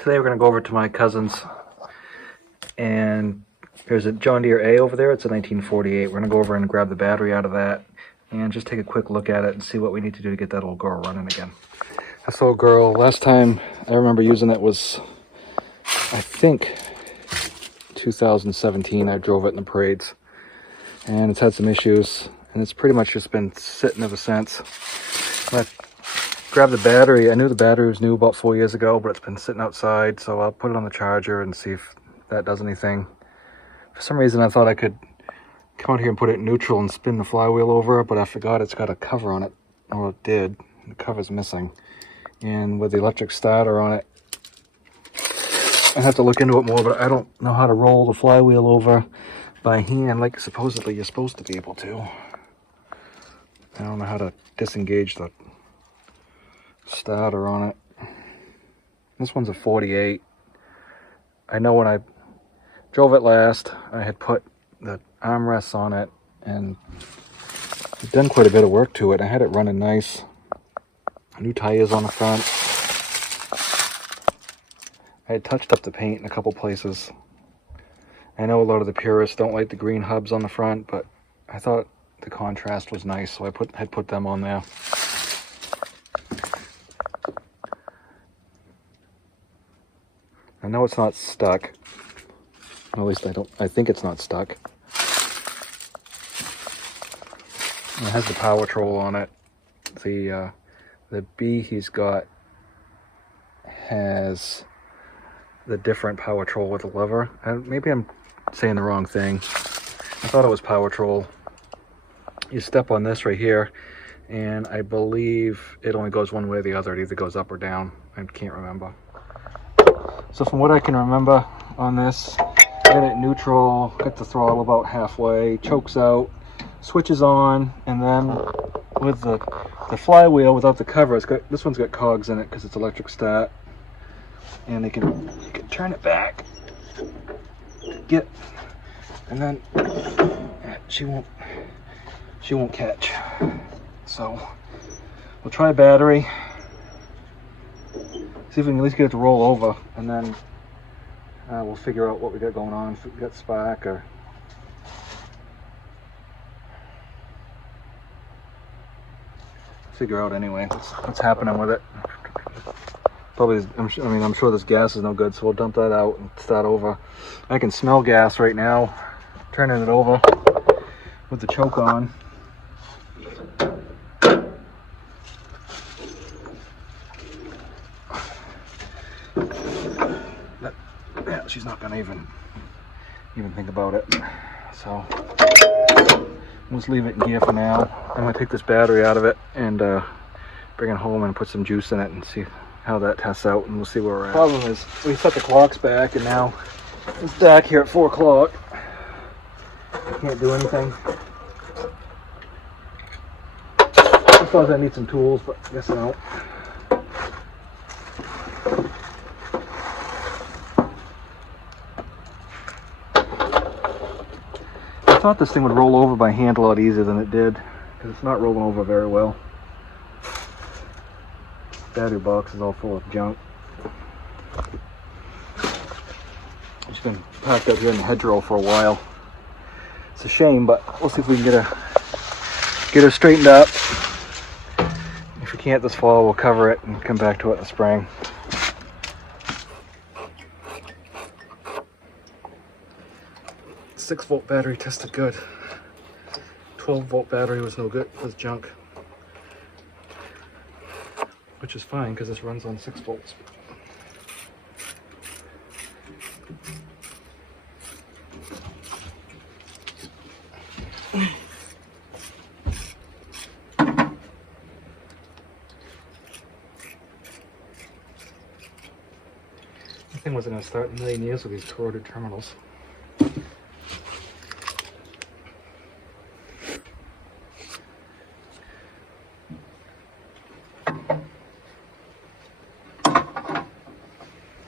Today we're going to go over to my cousin's, and there's a John Deere A over there. It's a 1948. We're going to go over and grab the battery out of that and just take a quick look at it and see what we need to do to get that old girl running again. This old girl, last time I remember using it was, I think, 2017. I drove it in the parades, and it's had some issues, and it's pretty much just been sitting ever since. I grabbed the battery. I knew the battery was new about 4 years ago, but it's been sitting outside, so I'll put it on the charger and see if that does anything. For some reason I thought I could come out here and put it in neutral and spin the flywheel over, but I forgot it's got a cover on it. Well, it did. The cover's missing. And with the electric starter on it, I have to look into it more, but I don't know how to roll the flywheel over by hand like supposedly you're supposed to be able to. I don't know how to disengage the starter on it. This one's a 48. I know when I drove it last, I had put the armrests on it and done quite a bit of work to it. I had it running nice. New tires on the front. I had touched up the paint in a couple places. I know a lot of the purists don't like the green hubs on the front, but I thought the contrast was nice, so I had put them on there. I know it's not stuck. At least I think it's not stuck. It has the power troll on it. The B he's got has the different power troll with the lever. Maybe I'm saying the wrong thing. I thought it was power troll. You step on this right here, and I believe it only goes one way or the other. It either goes up or down. I can't remember. So from what I can remember on this, get it neutral, get the throttle about halfway, chokes out, switches on, and then with the flywheel without the cover, this one's got cogs in it because it's electric start, and you can turn it back, and then she won't catch. So we'll try battery. See if we can at least get it to roll over, and then we'll figure out what we got going on, if we got spark or... figure out anyway what's happening with it. Probably, I'm sure this gas is no good, so we'll dump that out and start over. I can smell gas right now, turning it over with the choke on. Yeah, she's not gonna even think about it. So we'll just leave it in gear for now. I'm gonna take this battery out of it and bring it home and put some juice in it and see how that tests out, and we'll see where we're at. Problem is, we set the clocks back, and now it's back here at 4 o'clock. Can't do anything. I thought I need some tools, but I guess I don't. I thought this thing would roll over by hand a lot easier than it did, because it's not rolling over very well. Battery box is all full of junk. It's been packed up here in the hedgerow for a while. It's a shame, but we'll see if we can get her straightened up. If we can't this fall, we'll cover it and come back to it in the spring. The 6-volt battery tested good. 12-volt battery was no good, was junk. Which is fine because this runs on 6 volts. The thing wasn't going to start in a million years with these corroded terminals.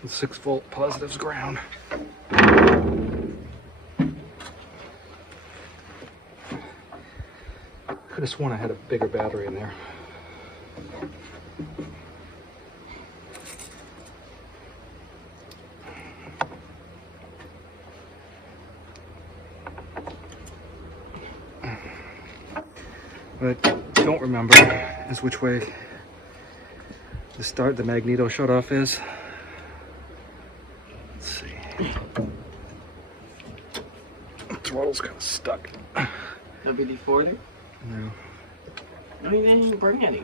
The 6-volt positive's ground. Could have sworn I had a bigger battery in there. What I don't remember is which way the magneto shut off is. Let's see. The throttle's kind of stuck. WD-40? No. No, you didn't even bring any.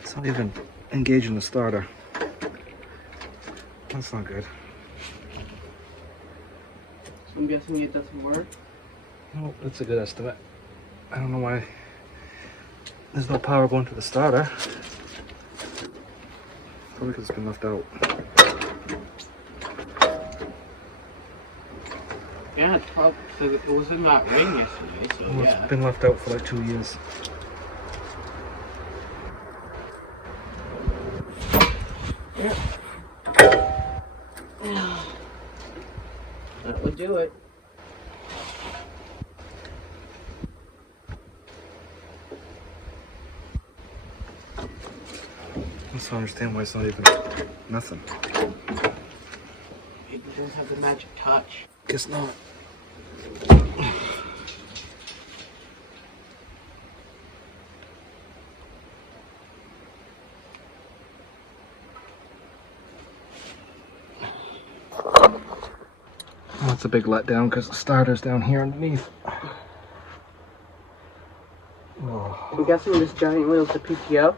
It's not even engaging the starter. That's not good. So I'm guessing it doesn't work? No, that's a good estimate. I don't know why there's no power going to the starter. Probably because it's been left out. Yeah, it's probably because it was in that rain yesterday, so Well, yeah. it's been left out for like 2 years. Yeah. That would do it. I just don't understand why it's not even nothing. Maybe it doesn't have the magic touch. Guess not. Well, it's a big letdown because the starter's down here underneath. Oh. I'm guessing this giant wheel's the PTO?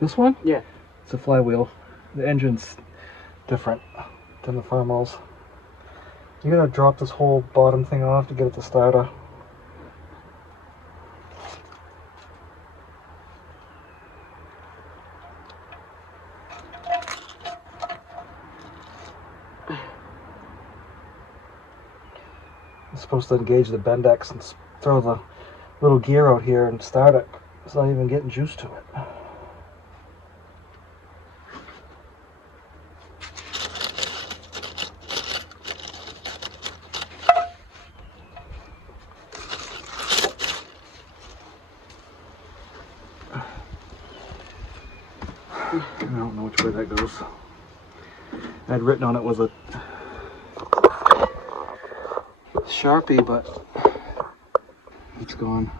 This one? Yeah. It's a flywheel. The engine's different than the thermals. You gotta drop this whole bottom thing off to get it to starter. It's supposed to engage the Bendex and throw the little gear out here and start it. It's not even getting juice to it. I don't know which way that goes. I had written on it with a Sharpie, but it's gone.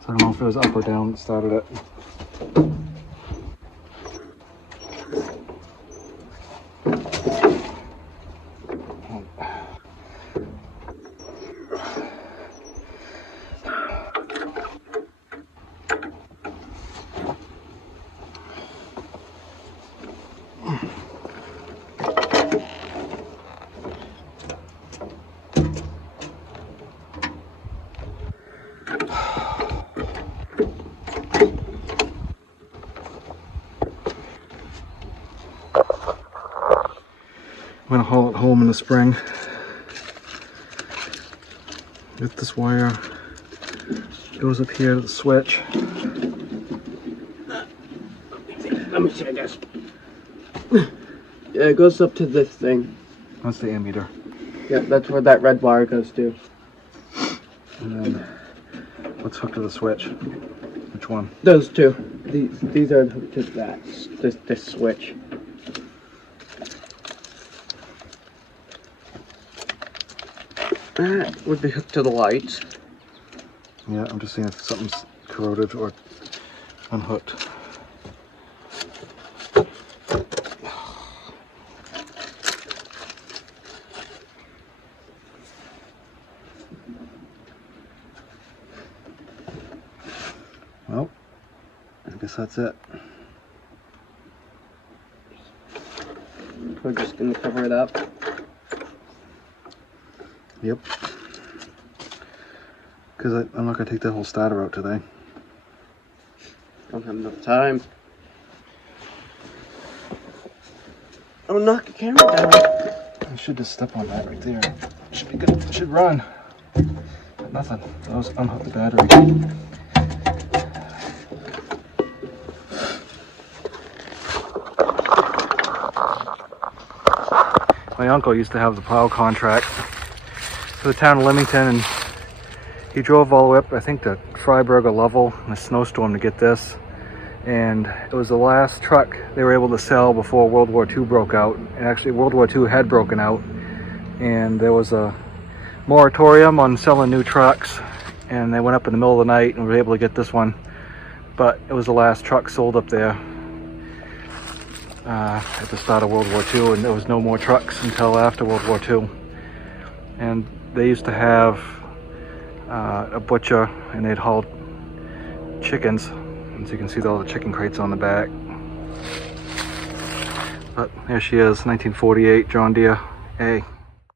So I don't know if it was up or down that started it. I'm gonna haul it home in the spring. Get this wire, goes up here to the switch. Let me see, I guess. Yeah, it goes up to this thing. That's the ammeter. Yeah, that's where that red wire goes to. And then let's hook to the switch. Which one? Those two. These are hooked to that. This switch. That would be hooked to the lights. Yeah, I'm just seeing if something's corroded or unhooked. Well, I guess that's it. We're just gonna cover it up. Yep. Because I'm not going to take that whole starter out today. Don't have enough time. Oh, knock the camera down. I should just step on that right there. Should be good. It should run. Nothing. I was unhook the battery. My uncle used to have the plow contract for the town of Leamington, and he drove all the way up, I think, to Freiburg or Lovell in a snowstorm to get this. And it was the last truck they were able to sell before World War II broke out. And actually, World War II had broken out, and there was a moratorium on selling new trucks, and they went up in the middle of the night and were able to get this one, but it was the last truck sold up there at the start of World War II, and there was no more trucks until after World War II. And they used to have a butcher, and they'd haul chickens, as you can see all the chicken crates on the back. But there she is, 1948 John Deere A.